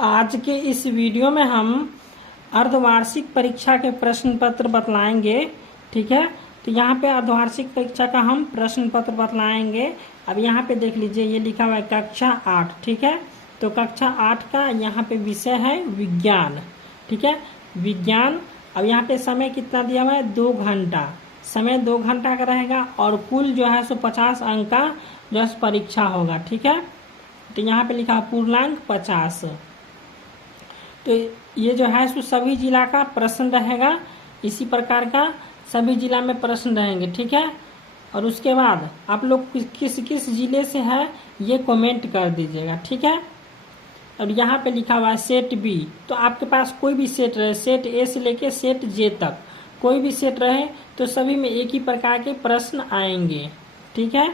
आज के इस वीडियो में हम अर्धवार्षिक परीक्षा के प्रश्न पत्र बतलाएंगे। ठीक है, तो यहाँ पे अर्धवार्षिक परीक्षा का हम प्रश्न पत्र बतलाएंगे। अब यहाँ पे देख लीजिए, ये लिखा हुआ है कक्षा 8। ठीक है, तो कक्षा 8 का यहाँ पे विषय है विज्ञान। ठीक है, विज्ञान। अब यहाँ पे समय कितना दिया हुआ है, 2 घंटा। समय 2 घंटा का रहेगा और कुल जो है सो 50 अंक का जो है परीक्षा होगा। ठीक है, तो यहाँ पे लिखा पूर्णांक 50। तो ये जो है सो सभी जिला का प्रश्न रहेगा, इसी प्रकार का सभी जिला में प्रश्न रहेंगे। ठीक है, और उसके बाद आप लोग किस किस जिले से है ये कमेंट कर दीजिएगा। ठीक है, और यहाँ पे लिखा हुआ है सेट बी, तो आपके पास कोई भी सेट रहे, सेट ए से लेके सेट जे तक कोई भी सेट रहे तो सभी में एक ही प्रकार के प्रश्न आएंगे। ठीक है,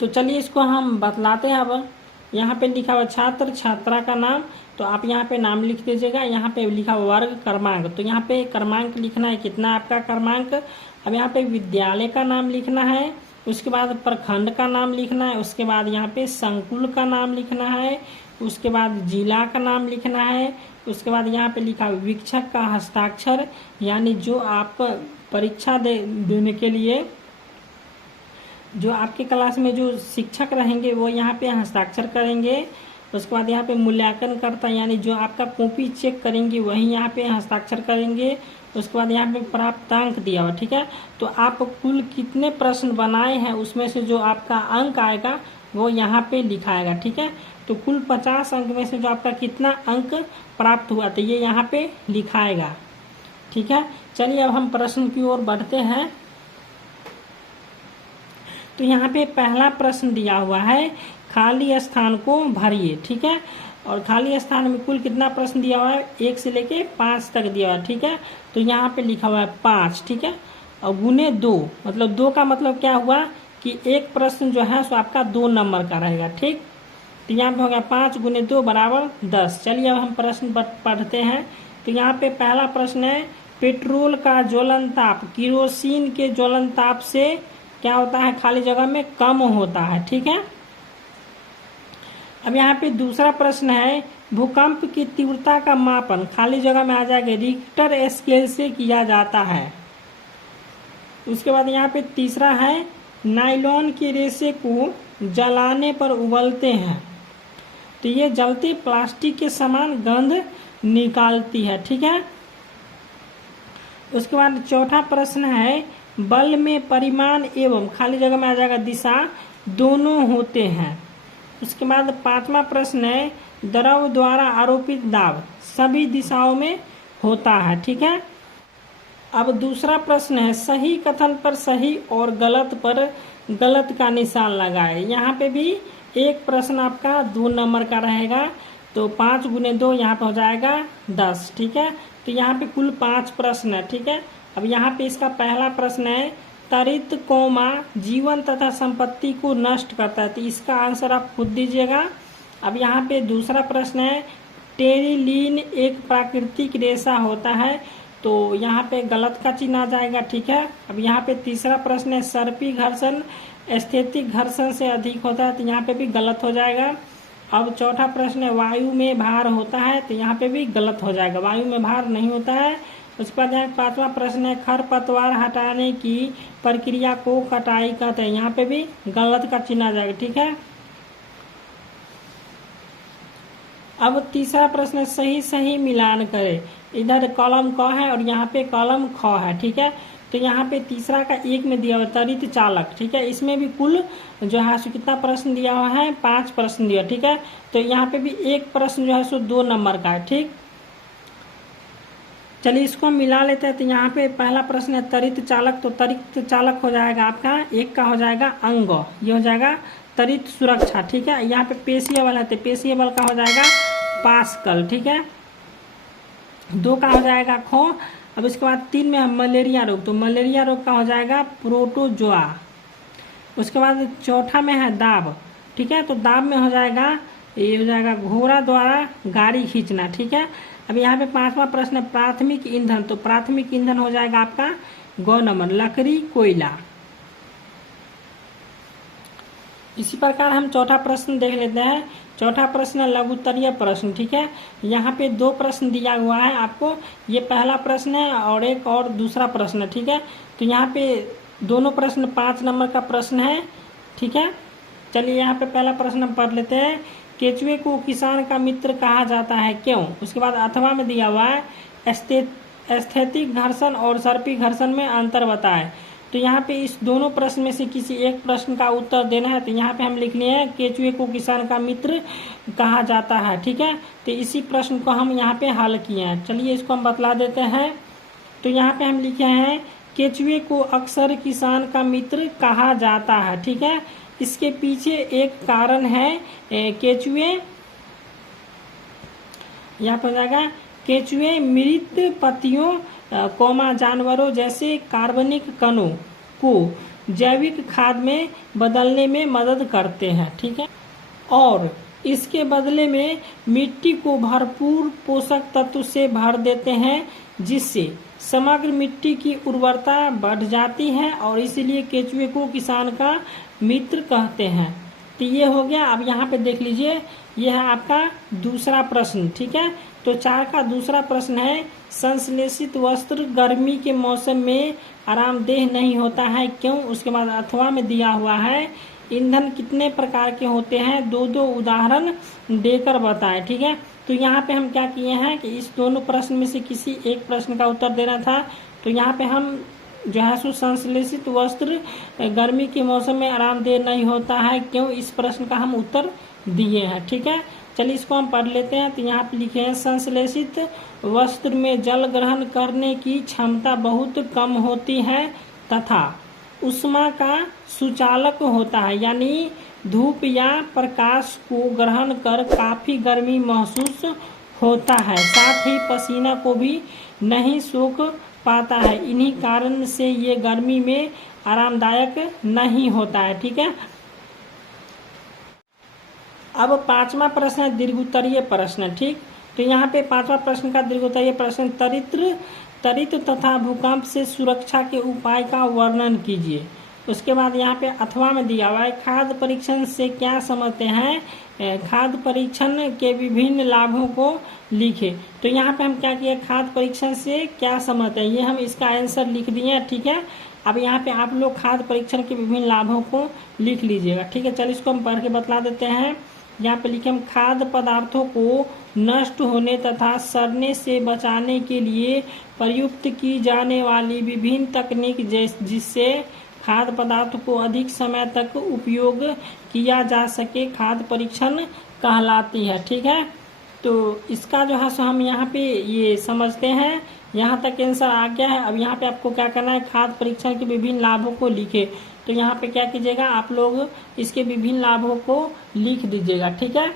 तो चलिए इसको हम बतलाते हैं। अब यहाँ पे लिखा हुआ छात्र छात्रा का नाम, तो आप यहाँ पे नाम लिख दीजिएगा। यहाँ पे लिखा हुआ वर्ग क्रमांक, तो यहाँ पे क्रमांक लिखना है, कितना आपका क्रमांक। अब यहाँ पे विद्यालय का नाम लिखना है, उसके बाद प्रखंड का नाम लिखना है, उसके बाद यहाँ पे संकुल का नाम लिखना है, उसके बाद जिला का नाम लिखना है, उसके बाद यहाँ पे लिखा वीक्षक का हस्ताक्षर, यानी जो आप परीक्षा देने के लिए जो आपके क्लास में जो शिक्षक रहेंगे वो यहाँ पे हस्ताक्षर करेंगे। उसके बाद यहाँ पे मूल्यांकन करता, यानी जो आपका कॉपी चेक करेंगे वही यहाँ पे हस्ताक्षर करेंगे। उसके बाद यहाँ पे प्राप्त अंक दिया हुआ। ठीक है, तो आप कुल कितने प्रश्न बनाए हैं उसमें से जो आपका अंक आएगा वो यहाँ पे लिखाएगा। ठीक है, तो कुल 50 अंक में से जो आपका कितना अंक प्राप्त हुआ तो ये यहाँ पे लिखाएगा। ठीक है, चलिए अब हम प्रश्न की ओर बढ़ते हैं। तो यहाँ पे पहला प्रश्न दिया हुआ है, खाली स्थान को भरिए। ठीक है, और खाली स्थान में कुल कितना प्रश्न दिया हुआ है, 1 से लेके 5 तक दिया हुआ है। ठीक है, तो यहाँ पे लिखा हुआ है 5। ठीक है, और गुने 2, मतलब 2 का मतलब क्या हुआ कि एक प्रश्न जो है सो आपका 2 नंबर का रहेगा। ठीक, तो यहाँ पे हो गया 5 गुने 2 बराबर 10। चलिए अब हम प्रश्न पढ़ते हैं। तो यहाँ पे पहला प्रश्न है, पेट्रोल का ज्वलन ताप किरोसिन के ज्वलन ताप से क्या होता है, खाली जगह में कम होता है। ठीक है, अब यहाँ पे दूसरा प्रश्न है, भूकंप की तीव्रता का मापन खाली जगह में आ जाएगा रिक्टर स्केल से किया जाता है। उसके बाद यहाँ पे तीसरा है, नायलॉन के रेशे को जलाने पर उबलते हैं, तो ये जलते प्लास्टिक के समान गंध निकालती है। ठीक है, उसके बाद चौथा प्रश्न है, बल में परिमाण एवं खाली जगह में आ जाएगा दिशा दोनों होते हैं। उसके बाद 5वां प्रश्न है, द्रव द्वारा आरोपित दाब सभी दिशाओं में होता है। ठीक है, अब दूसरा प्रश्न है, सही कथन पर सही और गलत पर गलत का निशान लगाए। यहाँ पे भी एक प्रश्न आपका 2 नंबर का रहेगा, तो 5 गुने 2 यहाँ पे हो जाएगा 10। ठीक है, तो यहाँ पे कुल 5 प्रश्न है। ठीक है, अब यहाँ पे इसका पहला प्रश्न है, तरित कौमा जीवन तथा संपत्ति को नष्ट करता है, तो इसका आंसर आप खुद दीजिएगा। अब यहाँ पे दूसरा प्रश्न है, टेरिलीन एक प्राकृतिक रेशा होता है, तो यहाँ पे गलत का चिन्ह आ जाएगा। ठीक है, अब यहाँ पे तीसरा प्रश्न है, सर्पी घर्षण स्थैतिक घर्षण से अधिक होता है, तो यहाँ पे भी गलत हो जाएगा। अब चौथा प्रश्न है, वायु में भार होता है, तो यहाँ पे भी गलत हो जाएगा, वायु में भार नहीं होता है। उसके बाद यहाँ 5वां प्रश्न है, खरपतवार हटाने की प्रक्रिया को कटाई कहते हैं, यहाँ पे भी गलत का चिन्ह आ जाएगा। ठीक है, अब तीसरा प्रश्न है, सही सही मिलान करें, इधर कॉलम क है और यहाँ पे कॉलम ख है। ठीक है, तो यहाँ पे तीसरा का 1 में दिया हुआ त्वरित चालक। ठीक है, इसमें भी कुल जो है सो कितना प्रश्न दिया हुआ है, 5 प्रश्न दिया। ठीक है, तो यहाँ पे भी एक प्रश्न जो है सो 2 नंबर का है। ठीक, चलिए इसको हम मिला लेते हैं। तो यहाँ पे पहला प्रश्न है त्वरित चालक, तो त्वरित चालक हो जाएगा आपका 1 का हो जाएगा अंग, ये हो जाएगा त्वरित सुरक्षा। ठीक है, यहाँ पे पेशीय बल है, तो पेशीय बल का हो जाएगा पास्कल। ठीक है, 2 का हो जाएगा खो। अब इसके बाद 3 में है मलेरिया रोग, तो मलेरिया रोग का हो जाएगा प्रोटोजोआ। उसके बाद चौथा में है दाब। ठीक है, तो दाब में हो जाएगा, ये हो जाएगा घोड़ा द्वारा गाड़ी खींचना। ठीक है, अब यहाँ पे 5वां प्रश्न है, प्राथमिक ईंधन, तो प्राथमिक ईंधन हो जाएगा आपका ग नंबर लकड़ी कोयला। इसी प्रकार हम चौथा प्रश्न देख लेते हैं। चौथा प्रश्न है लघु उत्तरीय प्रश्न। ठीक है, यहाँ पे 2 प्रश्न दिया हुआ है आपको। ये पहला प्रश्न है और एक और दूसरा प्रश्न है। ठीक है, तो यहाँ पे दोनों प्रश्न 5 नंबर का प्रश्न है। ठीक है, चलिए यहाँ पे पहला प्रश्न हम पढ़ लेते हैं। केचुए को किसान का मित्र कहा जाता है, क्यों? उसके बाद अथवा में दिया हुआ है एस्थेटिक घर्षण और सर्पी घर्षण में अंतर बताएं। तो यहाँ पे इस दोनों प्रश्न में से किसी एक प्रश्न का उत्तर देना है। तो यहाँ पे हम लिख लिए हैं केचुए को किसान का मित्र कहा जाता है। ठीक है, तो इसी प्रश्न को हम यहाँ पे हल किए हैं। चलिए इसको हम बतला देते हैं। तो यहाँ पे हम लिखे हैं केचुए को अक्सर किसान का मित्र कहा जाता है। ठीक है, इसके पीछे एक कारण है। केचुए यहाँ पर जाएगा केचुए मृत पत्तियों जानवरों जैसे कार्बनिक कणों को जैविक खाद में बदलने में मदद करते हैं। ठीक है, और इसके बदले में मिट्टी को भरपूर पोषक तत्व से भर देते हैं, जिससे समग्र मिट्टी की उर्वरता बढ़ जाती है और इसीलिए केचुए को किसान का मित्र कहते हैं। तो ये हो गया। अब यहाँ पे देख लीजिए, यह है आपका दूसरा प्रश्न। ठीक है, तो 4 का दूसरा प्रश्न है संश्लेषित वस्त्र गर्मी के मौसम में आरामदेह नहीं होता है, क्यों? उसके बाद अथवा में दिया हुआ है ईंधन कितने प्रकार के होते हैं, 2 उदाहरण देकर बताएं। ठीक है, तो यहाँ पे हम क्या किए हैं कि इस दोनों प्रश्न में से किसी एक प्रश्न का उत्तर देना था। तो यहाँ पे हम जो है सो संश्लेषित वस्त्र गर्मी के मौसम में आरामदेह नहीं होता है, क्यों? इस प्रश्न का हम उत्तर दिए हैं। ठीक है, चलिए इसको हम पढ़ लेते हैं। तो यहाँ पे लिखे हैं संश्लेषित वस्त्र में जल ग्रहण करने की क्षमता बहुत कम होती है तथा उष्मा का सुचालक होता है, यानी धूप या प्रकाश को ग्रहण कर काफी गर्मी महसूस होता है, साथ ही पसीना को भी नहीं सोख पाता है। इन्हीं कारण से ये गर्मी में आरामदायक नहीं होता है। ठीक है, अब 5वां प्रश्न है दीर्घोत्तरीय प्रश्न। ठीक, तो यहाँ पे 5वां प्रश्न का दीर्घोत्तरीय प्रश्न त्वरित तथा भूकंप से सुरक्षा के उपाय का वर्णन कीजिए। उसके बाद यहाँ पे अथवा में दिया हुआ है खाद्य परीक्षण से क्या समझते हैं, खाद्य परीक्षण के विभिन्न लाभों को लिखे। तो यहाँ पे हम क्या किए, खाद्य परीक्षण से क्या समझते हैं, ये हम इसका आंसर लिख दिए। ठीक है, अब यहाँ पे आप लोग खाद्य परीक्षण के विभिन्न लाभों को लिख लीजिएगा। ठीक है, चलिए इसको हम पढ़ के बतला देते हैं। यहाँ पे लिखे हम खाद्य पदार्थों को नष्ट होने तथा सड़ने से बचाने के लिए प्रयुक्त की जाने वाली विभिन्न तकनीक जिससे खाद्य पदार्थ को अधिक समय तक उपयोग किया जा सके खाद्य परीक्षण कहलाती है। ठीक है, तो इसका जो है सो हम यहाँ पे ये समझते हैं। यहाँ तक आंसर आ गया है। अब यहाँ पे आपको क्या करना है, खाद्य परीक्षण के विभिन्न लाभों को लिखे। तो यहाँ पे क्या कीजिएगा, आप लोग इसके विभिन्न लाभों को लिख दीजिएगा। ठीक है।